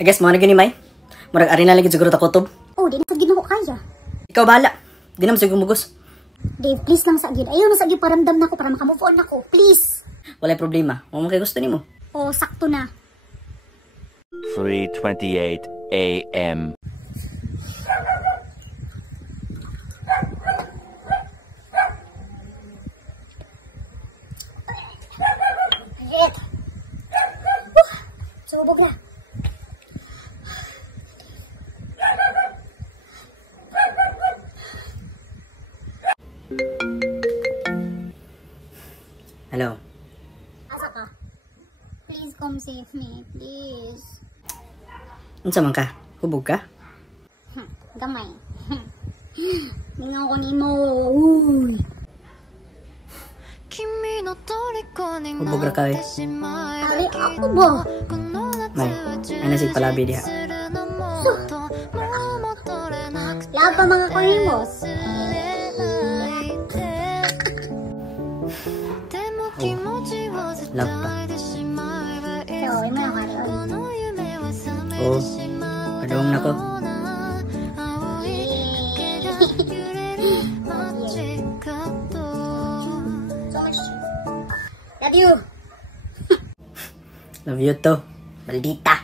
I guess mo na gini may. Murag ari na lagi siguro takotob. Oh, di na sa ginoo kaya. Ikaw bahala. Di na masig gumugos. Dave, please lang sa gid. Ayaw na sa gid paramdam na ako para makamove on ako. Please. Walay problema. Mo kay gusto nimo. Oh, sakto na. 3:28 a.m. Subog na. Hello. Asa ka? Please come save me, please. Unsa man ka? Hubog ka? Gamay. Ningaw ko nimo. Uy. Hubog ra ka eh. Ali, ako ba? May, ano sig palabi diha. Lahat pa mga kunin mo. Love pa. So, may mga karoon. Oo. Padung na ko. Love you. Love you too. Maldita.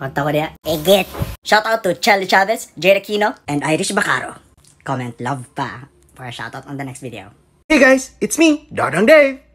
Kanta ko diha. Egit. Shout out to Charlie Chavez, Jade Aquino, and Irish Bacaro. Comment love pa for a shout out on the next video. Hey guys, it's me, Dodong Dave.